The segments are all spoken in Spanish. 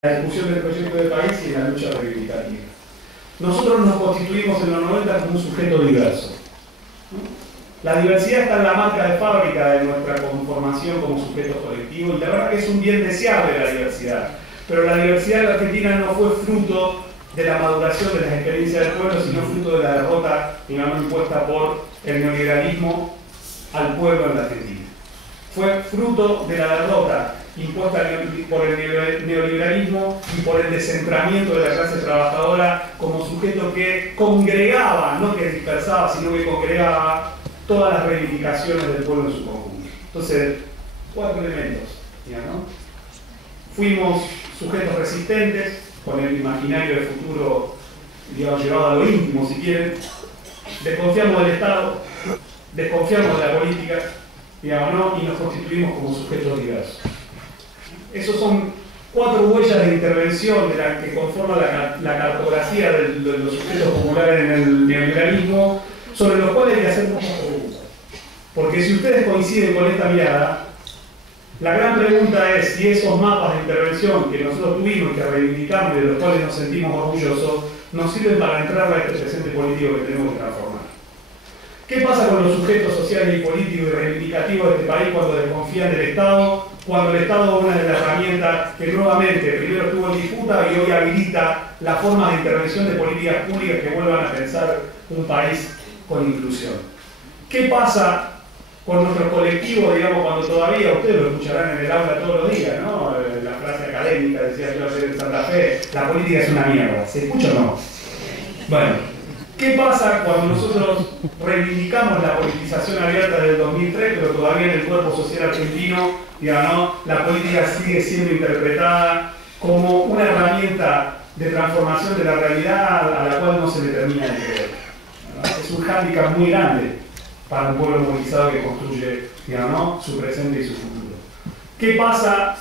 la discusión del proyecto de país y en la lucha reivindicativa. Nosotros nos constituimos en los 90 como un sujeto diverso. La diversidad está en la marca de fábrica de nuestra conformación como sujetos colectivos y la verdad que es un bien deseable la diversidad. Pero la diversidad de la Argentina no fue fruto de la maduración de las experiencias del pueblo, sino fruto de la derrota, digamos, impuesta por el neoliberalismo al pueblo en la Argentina. Fue fruto de la derrota impuesta por el neoliberalismo y por el descentramiento de la clase trabajadora como sujeto que congregaba, no que dispersaba, sino que congregaba todas las reivindicaciones del pueblo en su conjunto. Entonces, 4 elementos, ¿no? Fuimos sujetos resistentes, con el imaginario del futuro, digamos, llevado a lo íntimo, si quieren. Desconfiamos del Estado, desconfiamos de la política, digamos, ¿no? Y nos constituimos como sujetos diversos. Esos son 4 huellas de intervención de la que conforma la cartografía de los sujetos populares en el neoliberalismo, sobre los cuales hay que hacer muchas preguntas. Porque si ustedes coinciden con esta mirada, la gran pregunta es si esos mapas de intervención que nosotros tuvimos, que reivindicamos y de los cuales nos sentimos orgullosos, nos sirven para entrar a este presente político que tenemos que transformar. ¿Qué pasa con los sujetos sociales y políticos y reivindicativos de este país cuando desconfían del Estado? Cuando el Estado es una de las herramientas que nuevamente primero estuvo en disputa y hoy habilita la forma de intervención de políticas públicas que vuelvan a pensar un país con inclusión. ¿Qué pasa con nuestro colectivo, digamos, cuando todavía, ustedes lo escucharán en el aula todos los días, ¿no? La frase académica, decía yo ayer en Santa Fe, la política es una mierda. ¿Se escucha o no? Bueno, ¿qué pasa cuando nosotros reivindicamos la politización abierta del 2003, pero todavía en el cuerpo social argentino, digamos, ¿no? La política sigue siendo interpretada como una herramienta de transformación de la realidad a la cual no se le termina de creer, ¿no? Es un hándicap muy grande para un pueblo movilizado que construye, digamos, ¿no? Su presente y su futuro. ¿Qué pasa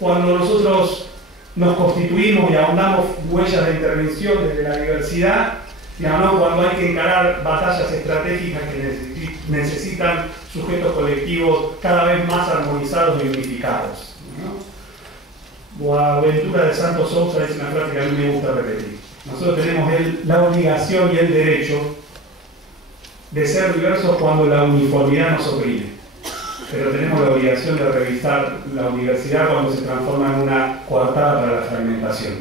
cuando nosotros nos constituimos y ahondamos huellas de intervención desde la diversidad, digamos, ¿no? Cuando hay que encarar batallas estratégicas que necesitan sujetos colectivos cada vez más armonizados y unificados, ¿no? Boaventura de Santos Sousa es una frase que a mí me gusta repetir. Nosotros tenemos la obligación y el derecho de ser diversos cuando la uniformidad nos oprime, pero tenemos la obligación de revisar la universidad cuando se transforma en una coartada para la fragmentación.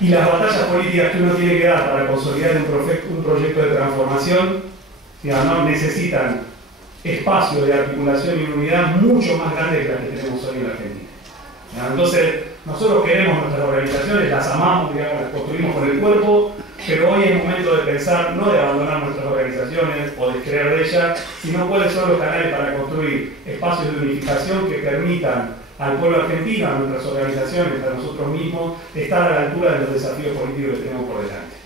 Y las batallas políticas que uno tiene que dar para consolidar un proyecto de transformación, digamos, ¿no? Necesitan espacios de articulación y unidad mucho más grandes que las que tenemos hoy en la Argentina. Entonces, nosotros queremos nuestras organizaciones, las amamos, digamos, las construimos con el cuerpo, pero hoy es momento de pensar, no de abandonar nuestras organizaciones o de creer de ellas, sino cuáles son los canales para construir espacios de unificación que permitan al pueblo argentino, a nuestras organizaciones, a nosotros mismos, estar a la altura de los desafíos políticos que tenemos por delante,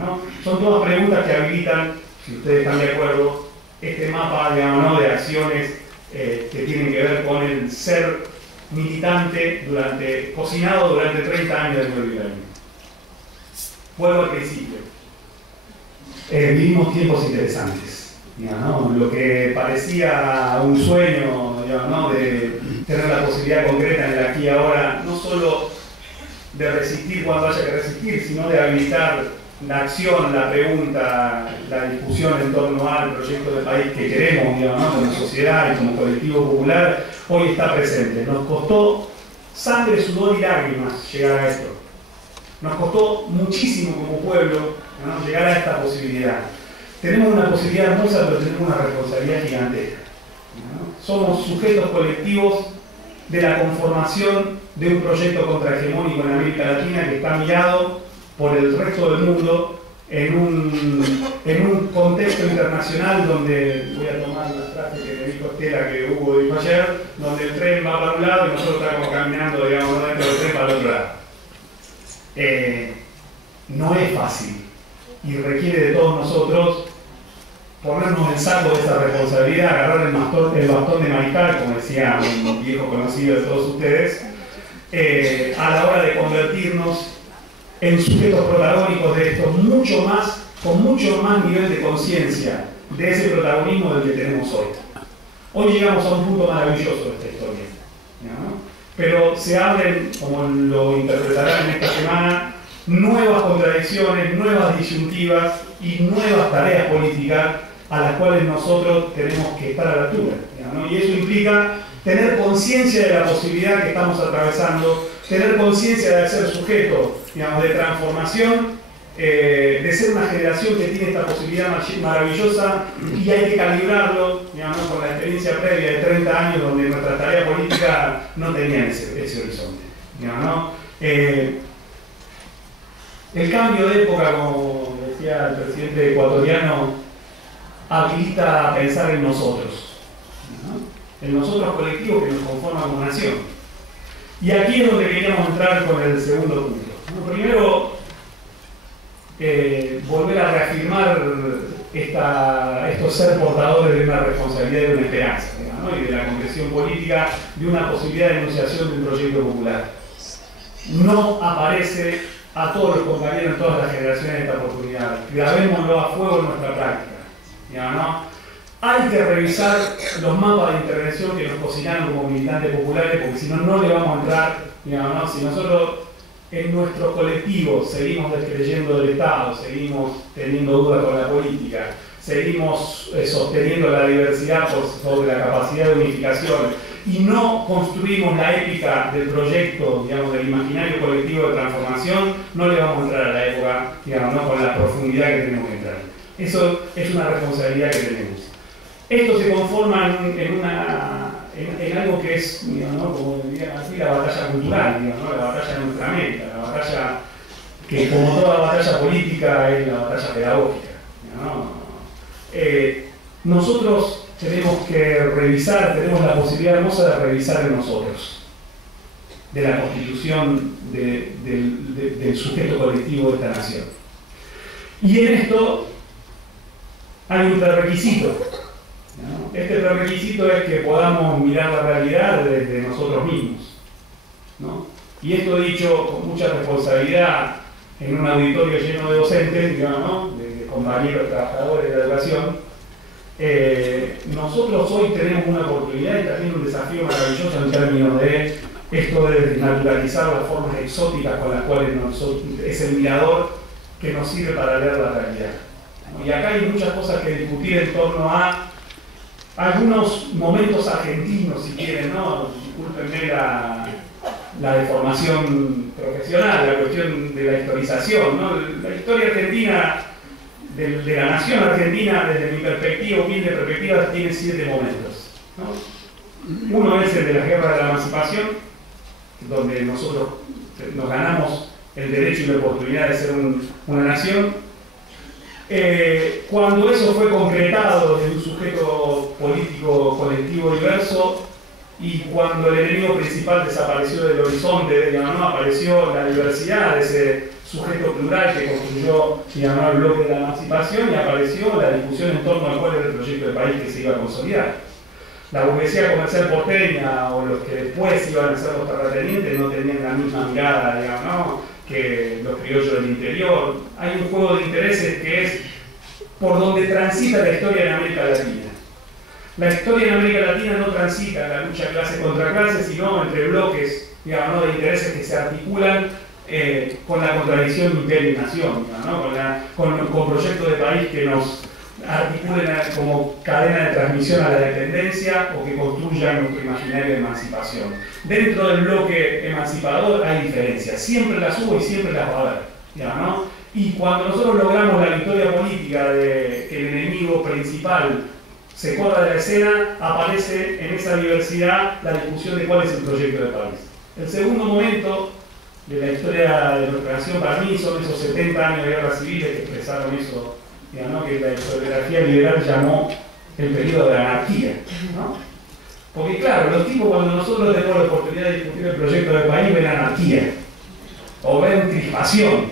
¿no? Son todas preguntas que habilitan, si ustedes están de acuerdo, este mapa, digamos, ¿no? De acciones que tienen que ver con el ser militante cocinado durante 30 años del neoliberalismo. Vuelvo al principio. Vivimos tiempos interesantes, digamos, ¿no? Lo que parecía un sueño, digamos, ¿no? De tener la posibilidad concreta en el aquí y ahora, no solo de resistir cuando haya que resistir, sino de habilitar la acción, la pregunta, la discusión en torno al proyecto de país que queremos, digamos, ¿no? Como sociedad y como colectivo popular, hoy está presente. Nos costó sangre, sudor y lágrimas llegar a esto. Nos costó muchísimo como pueblo, ¿no? Llegar a esta posibilidad. Tenemos una posibilidad hermosa, pero tenemos una responsabilidad gigantesca, ¿no? Somos sujetos colectivos de la conformación de un proyecto contrahegemónico en América Latina que está mirado por el resto del mundo en un contexto internacional donde, voy a tomar la frase que me dijo Estela que Hugo dijo ayer, donde el tren va para un lado y nosotros estamos caminando, digamos, dentro del tren para el otro lado. No es fácil y requiere de todos nosotros ponernos el saco de esa responsabilidad, agarrar el bastón de mariscal, como decía un viejo conocido de todos ustedes, a la hora de convertirnos en sujetos protagónicos de esto, con mucho más nivel de conciencia de ese protagonismo del que tenemos hoy. Hoy llegamos a un punto maravilloso de esta historia, ¿no? pero se abren, como lo interpretarán en esta semana, nuevas contradicciones, nuevas disyuntivas y nuevas tareas políticas a las cuales nosotros tenemos que estar a la altura, ¿no? Y eso implica tener conciencia de la posibilidad que estamos atravesando, tener conciencia de ser sujeto, digamos, de transformación, de ser una generación que tiene esta posibilidad maravillosa, y hay que calibrarlo, digamos, con la experiencia previa de 30 años donde nuestra tarea política no tenía ese horizonte, digamos, ¿no? El cambio de época, como decía el presidente ecuatoriano, habilita a pensar en nosotros, ¿no? En nosotros colectivos que nos conforman como nación. Y aquí es donde queríamos entrar con el segundo punto, ¿no? Primero, volver a reafirmar esto ser portadores de una responsabilidad y de una esperanza, ¿no? Y de la concreción política de una posibilidad de enunciación de un proyecto popular. No aparece a todos los compañeros en todas las generaciones esta oportunidad. Grabémoslo a fuego en nuestra práctica, ¿no? Hay que revisar los mapas de intervención que nos cocinaron como militantes populares, porque si no, no le vamos a entrar, ¿no? Si nosotros en nuestro colectivo seguimos descreyendo del Estado, seguimos teniendo dudas con la política, seguimos sosteniendo la diversidad sobre la capacidad de unificación, y no construimos la épica del proyecto, digamos, del imaginario colectivo de transformación, no le vamos a entrar a la época, digamos, ¿no? Con la profundidad que tenemos que entrar. Eso es una responsabilidad que tenemos. Esto se conforma en algo que es, digamos, ¿no? Como dirían así, la batalla cultural, digamos, ¿no? La batalla de nuestra mente, la batalla que, como toda batalla política, es la batalla pedagógica, ¿no? Nosotros tenemos que revisar, tenemos la posibilidad hermosa de revisar en nosotros, de la constitución del sujeto colectivo de esta nación. Y en esto hay un prerequisito, ¿no? Este prerequisito es que podamos mirar la realidad desde nosotros mismos, ¿no? Y esto dicho con mucha responsabilidad en un auditorio lleno de docentes, digamos, ¿no? De compañeros trabajadores de la educación. Nosotros hoy tenemos una oportunidad y también un desafío maravilloso en términos de esto de naturalizar las formas exóticas con las cuales es el mirador que nos sirve para leer la realidad. Y acá hay muchas cosas que discutir en torno a algunos momentos argentinos, si quieren, ¿no? Discúlpenme la deformación profesional, la cuestión de la historización, ¿no? La historia argentina, de la nación argentina, desde mi perspectiva, humilde perspectiva, tiene 7 momentos, ¿no? Uno es el de la guerra de la emancipación, donde nosotros nos ganamos el derecho y la oportunidad de ser una nación. Cuando eso fue concretado desde un sujeto político colectivo diverso, y cuando el enemigo principal desapareció del horizonte, digamos, ¿no? Apareció la diversidad de ese sujeto plural que construyó, digamos, el bloque de la emancipación, y apareció la discusión en torno al cual era el proyecto de país que se iba a consolidar. La burguesía comercial porteña o los que después iban a ser los terratenientes no tenían la misma mirada, digamos, ¿no? Que los criollos del interior. Hay un juego de intereses que es por donde transita la historia en América Latina. La historia en América Latina no transita la lucha clase contra clase, sino entre bloques, digamos, ¿no? De intereses que se articulan con la contradicción imperio y nación, ¿no? Con proyectos de país que nos articulen como cadena de transmisión a la dependencia o que construyan nuestro imaginario de emancipación. Dentro del bloque emancipador hay diferencias, siempre las hubo y siempre las va a haber, ¿no? Y cuando nosotros logramos la victoria política de que el enemigo principal se corra de la escena, aparece en esa diversidad la discusión de cuál es el proyecto de país. El segundo momento de la historia de nuestra nación para mí son esos 70 años de guerras civiles que expresaron eso, digamos, que la historiografía liberal llamó el periodo de la anarquía, ¿no? Porque claro, los tipos cuando nosotros tenemos la oportunidad de discutir el proyecto de país ven anarquía o ven crispación,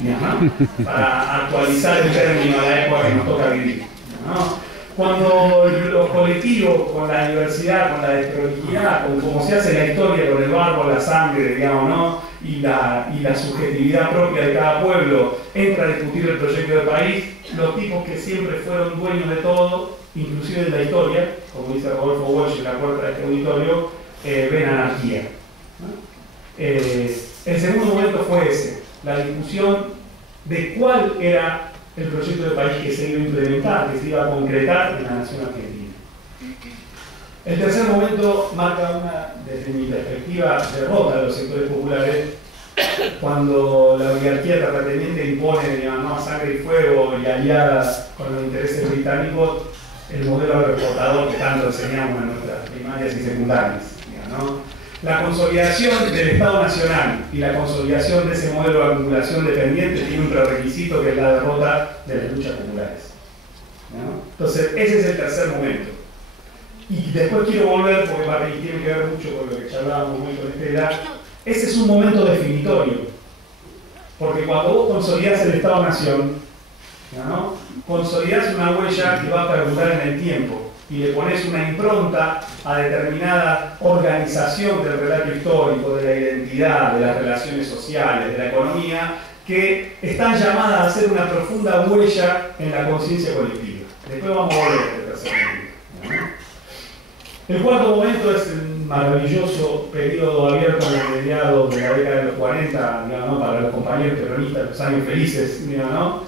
¿no? Para actualizar el término a la época que nos toca vivir, ¿no? Cuando los colectivos, con la diversidad, con la desprolijidad, con cómo se hace la historia, con el barro, la sangre, digamos, ¿no? Y la subjetividad propia de cada pueblo, entra a discutir el proyecto de país, los tipos que siempre fueron dueños de todo, inclusive de la historia, como dice Rodolfo Walsh en la puerta de este auditorio, ven anarquía, El segundo momento fue ese, la discusión de cuál era el proyecto de país que se iba a implementar, que se iba a concretar en la nación argentina. El tercer momento marca desde mi perspectiva, derrota de los sectores populares, cuando la oligarquía terrateniente impone, digamos, a sangre y fuego y aliada con los intereses británicos el modelo agroexportador que tanto enseñamos en nuestras primarias y secundarias, ¿no? La consolidación del Estado Nacional y la consolidación de ese modelo de acumulación dependiente tiene un prerequisito que es la derrota de las luchas populares, ¿no? Entonces, ese es el tercer momento. Y después quiero volver, porque tiene que ver mucho con lo que charlábamos hoy con Estela. Ese es un momento definitorio, porque cuando vos consolidás el Estado-Nación, ¿no? Consolidás una huella que va a perdurar en el tiempo y le pones una impronta a determinada organización del relato histórico, de la identidad, de las relaciones sociales, de la economía, que están llamadas a hacer una profunda huella en la conciencia colectiva. Después vamos a volver a este tercer momento, ¿no? El cuarto momento es el maravilloso periodo abierto en los mediados de la década de los 40, digamos, para los compañeros peronistas, los años felices, digamos, ¿no?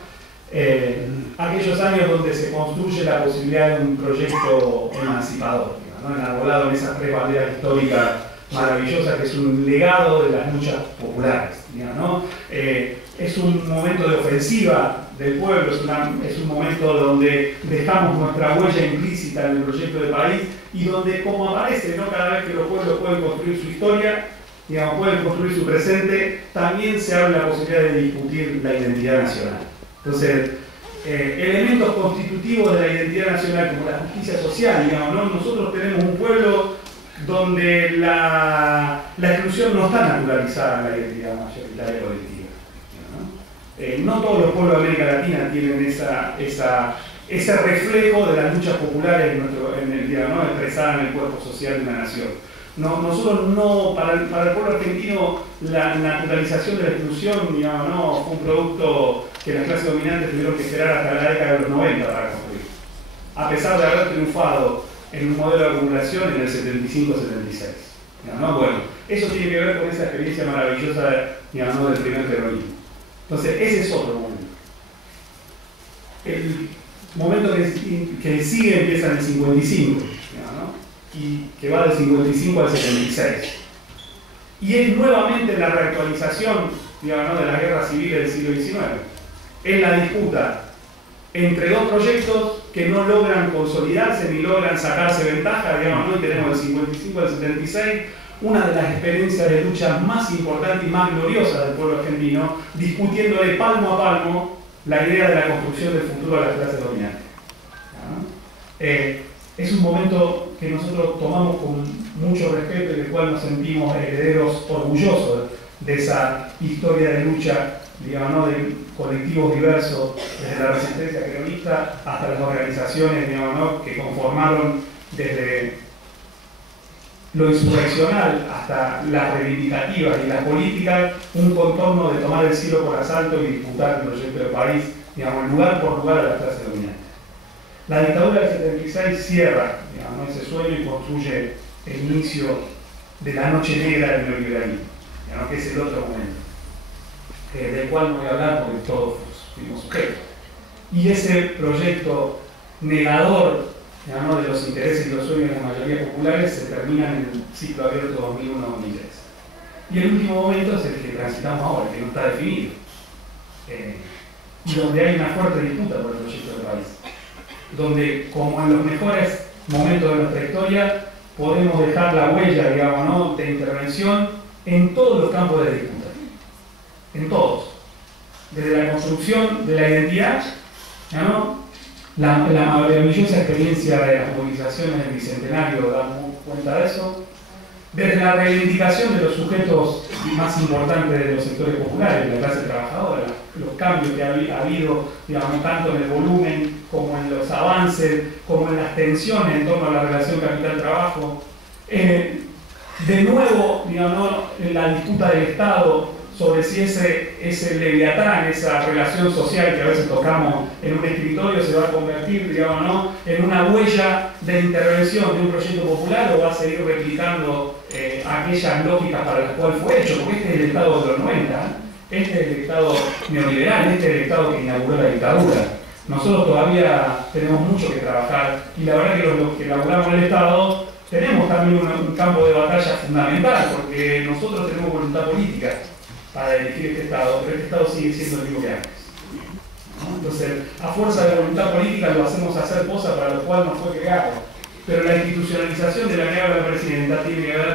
Aquellos años donde se construye la posibilidad de un proyecto emancipador, digamos, ¿no? Enarbolado en esas tres banderas históricas maravillosas, que es un legado de las luchas populares, digamos, ¿no? Es un momento de ofensiva del pueblo, es un momento donde dejamos nuestra huella implícita en el proyecto de país y donde, como aparece, ¿no? Cada vez que los pueblos pueden construir su historia, digamos, pueden construir su presente, también se abre la posibilidad de discutir la identidad nacional. Entonces, elementos constitutivos de la identidad nacional, como la justicia social, digamos, ¿no? Nosotros tenemos un pueblo donde la exclusión no está naturalizada en la identidad mayoritaria colectiva, ¿no? No todos los pueblos de América Latina tienen ese reflejo de las luchas populares ¿no? expresadas en el cuerpo social de una nación. Nosotros no, para el pueblo argentino, la naturalización de la exclusión, digamos, ¿no? fue un producto que las clases dominantes tuvieron que esperar hasta la década de los 90 para construir, a pesar de haber triunfado en un modelo de acumulación en el 75-76. ¿No? Bueno, eso tiene que ver con esa experiencia maravillosa, digamos, ¿no? del primer peronismo. Entonces, ese es otro momento. El momento que sigue empieza en el 55, ¿no? Y que va del 55 al 76. Y es nuevamente la reactualización, digamos, ¿no? de la guerra civil del siglo XIX. Es la disputa entre dos proyectos que no logran consolidarse ni logran sacarse ventaja, digamos, ¿no? Y tenemos del 55 al 76 una de las experiencias de lucha más importantes y más gloriosas del pueblo argentino, discutiendo de palmo a palmo la idea de la construcción del futuro de las clases dominantes, ¿no? Es un momento que nosotros tomamos con mucho respeto y del cual nos sentimos herederos orgullosos de esa historia de lucha, digamos, ¿no? de colectivos diversos, desde la resistencia peronista hasta las organizaciones, digamos, ¿no? que conformaron desde lo insurreccional hasta las reivindicativas y las políticas, un contorno de tomar el cielo por asalto y disputar el proyecto del país, digamos, lugar por lugar a las clases dominantes. La dictadura del 76 cierra, digamos, ese sueño y construye el inicio de la noche negra del neoliberalismo, digamos, que es el otro momento, del cual no voy a hablar porque todos fuimos sujetos. Y ese proyecto negador, digamos, de los intereses y los sueños de la mayoría populares se termina en el ciclo abierto 2001-2003. Y el último momento es el que transitamos ahora, que no está definido, y donde hay una fuerte disputa por el proyecto del país, donde, como en los mejores momentos de nuestra historia, podemos dejar la huella, digamos, ¿no? de intervención en todos los campos de disputa, en todos, desde la construcción de la identidad, ¿no? La maravillosa experiencia de las movilizaciones del Bicentenario da cuenta de eso, desde la reivindicación de los sujetos más importantes de los sectores populares, de la clase trabajadora, los cambios que ha habido, digamos, tanto en el volumen como en los avances, como en las tensiones en torno a la relación capital-trabajo. De nuevo, digamos, en la disputa del Estado sobre si ese leviatán, esa relación social que a veces tocamos en un escritorio, se va a convertir, digamos, ¿no?, en una huella de intervención de un proyecto popular, o va a seguir replicando aquellas lógicas para las cuales fue hecho, porque este es el Estado de los 90, este es el Estado neoliberal, este es el Estado que inauguró la dictadura. Nosotros todavía tenemos mucho que trabajar, y la verdad que los que elaboramos el Estado tenemos también un campo de batalla fundamental, porque nosotros tenemos voluntad política para dirigir este Estado, pero este Estado sigue siendo el mismo que antes. Entonces, a fuerza de voluntad política lo hacemos hacer cosas para lo cual no fue creado, pero la institucionalización de la que habla la presidenta tiene que ver